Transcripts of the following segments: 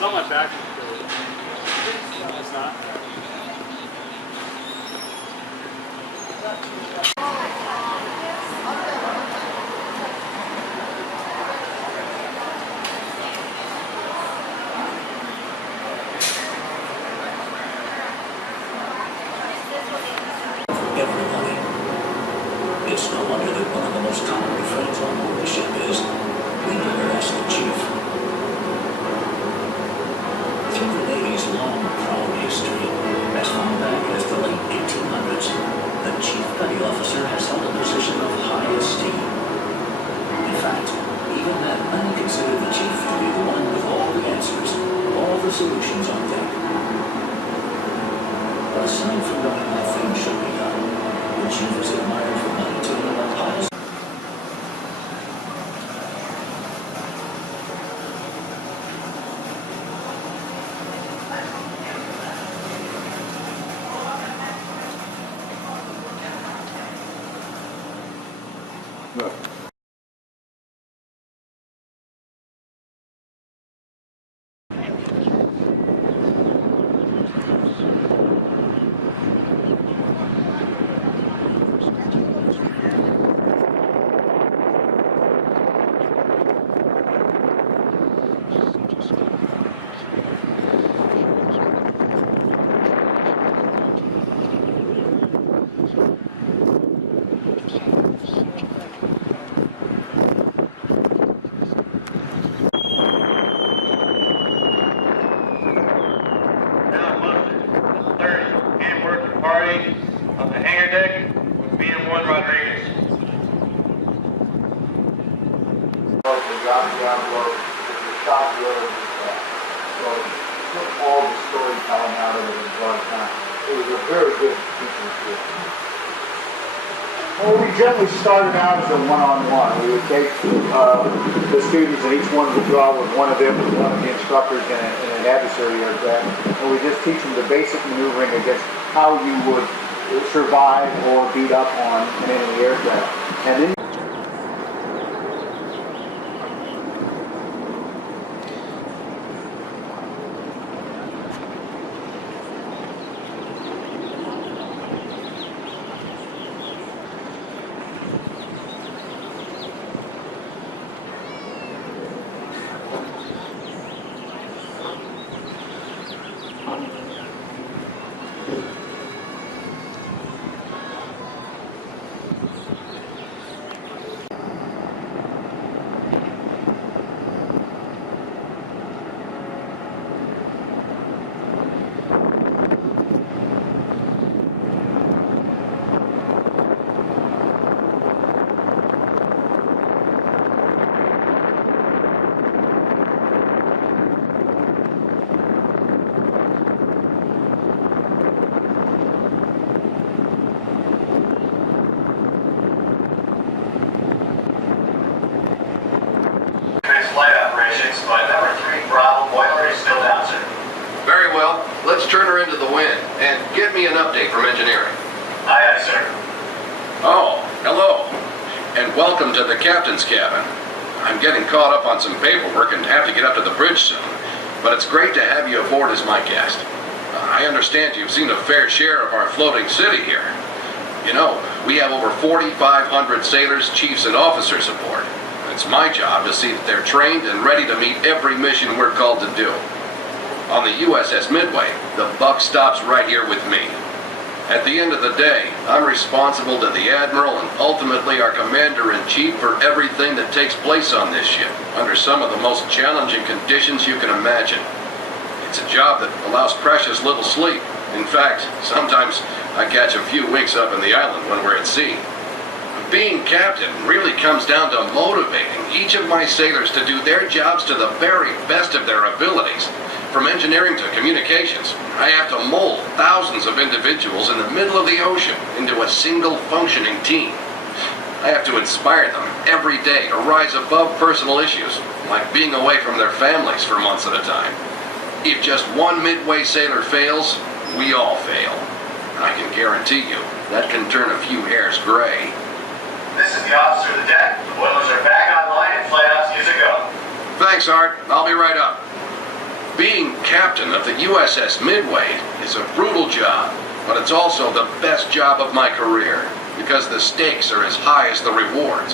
It's on my back. It's not. Everybody. It's no wonder that one of the most common refrains on board the ship is, "We better ask the chief." Through the Navy's long, proud history, as far back as the late 1800s, the chief petty officer has held a position of high esteem. In fact, even then, many consider the chief to be the one with all the answers, all the solutions on deck. But aside from knowing how things should be done, the chief is admired for maintaining a pious. Look. Party on the hangar deck with BM1 Rodriguez. The ground load, the shop load, so took all the storytelling out of it and brought it down. It was a very good teaching tool. Well, we generally started out as a one-on-one. We would take the students and each one would draw with one of them, one of the instructors in an adversary aircraft, and we just teach them the basic maneuvering against how you would survive or beat up on an enemy aircraft. And then Flight operations, but number 3 Bravo boiler is still down, sir. Very well. Let's turn her into the wind and get me an update from engineering. Aye, aye, sir. Oh, hello. And welcome to the captain's cabin. I'm getting caught up on some paperwork and have to get up to the bridge soon. But it's great to have you aboard as my guest. I understand you've seen a fair share of our floating city here. You know, we have over 4,500 sailors, chiefs, and officers aboard. It's my job to see that they're trained and ready to meet every mission we're called to do. On the USS Midway, the buck stops right here with me. At the end of the day, I'm responsible to the Admiral and ultimately our Commander-in-Chief for everything that takes place on this ship, under some of the most challenging conditions you can imagine. It's a job that allows precious little sleep. In fact, sometimes I catch a few winks up in the island when we're at sea. Being captain really comes down to motivating each of my sailors to do their jobs to the very best of their abilities. From engineering to communications, I have to mold thousands of individuals in the middle of the ocean into a single functioning team. I have to inspire them every day to rise above personal issues, like being away from their families for months at a time. If just one Midway sailor fails, we all fail. And I can guarantee you, that can turn a few hairs gray. This is the officer of the deck. The boilers are back online and flight ops is a go. Thanks, Art. I'll be right up. Being captain of the USS Midway is a brutal job, but it's also the best job of my career because the stakes are as high as the rewards.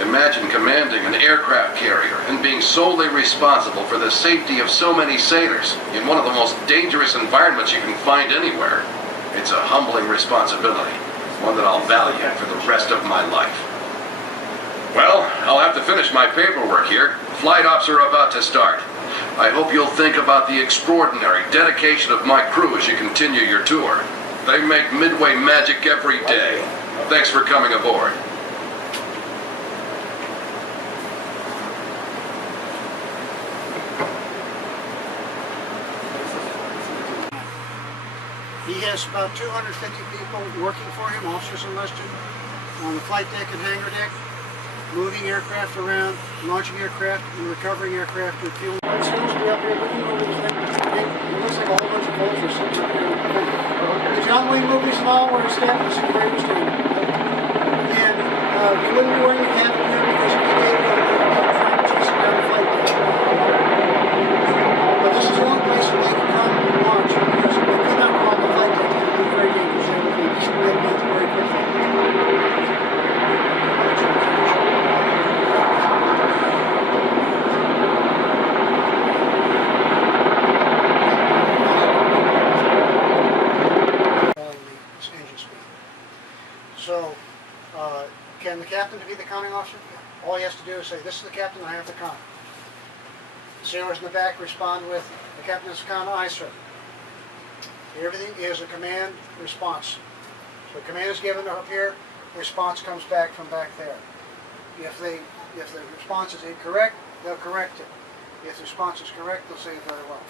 Imagine commanding an aircraft carrier and being solely responsible for the safety of so many sailors in one of the most dangerous environments you can find anywhere. It's a humbling responsibility, one that I'll value for the rest of my life. Well, I'll have to finish my paperwork here. Flight ops are about to start. I hope you'll think about the extraordinary dedication of my crew as you continue your tour. They make Midway magic every day. Thanks for coming aboard. He has about 250 people working for him, officers enlisted, on the flight deck and hangar deck, moving aircraft around, launching aircraft, and recovering aircraft with fuel. It's supposed to be up here looking over this thing. It looks like a whole bunch of vultures sitting up here. The John Wayne movies and all where it's standing, it's the greatest thing. And we wouldn't be wearing a cap in here because we gave them chasing down the flight deck. But this is the only place where they can come and launch because they could not go on the flight deck. It would be very dangerous. They would be split very quickly. So, can the captain be the conning officer? All he has to do is say, this is the captain, I have the con. The sailors in the back respond with, the captain is the con, aye sir. Everything is a command response. So command is given up here, response comes back from back there. If the response is incorrect, they'll correct it. If the response is correct, they'll say it very well.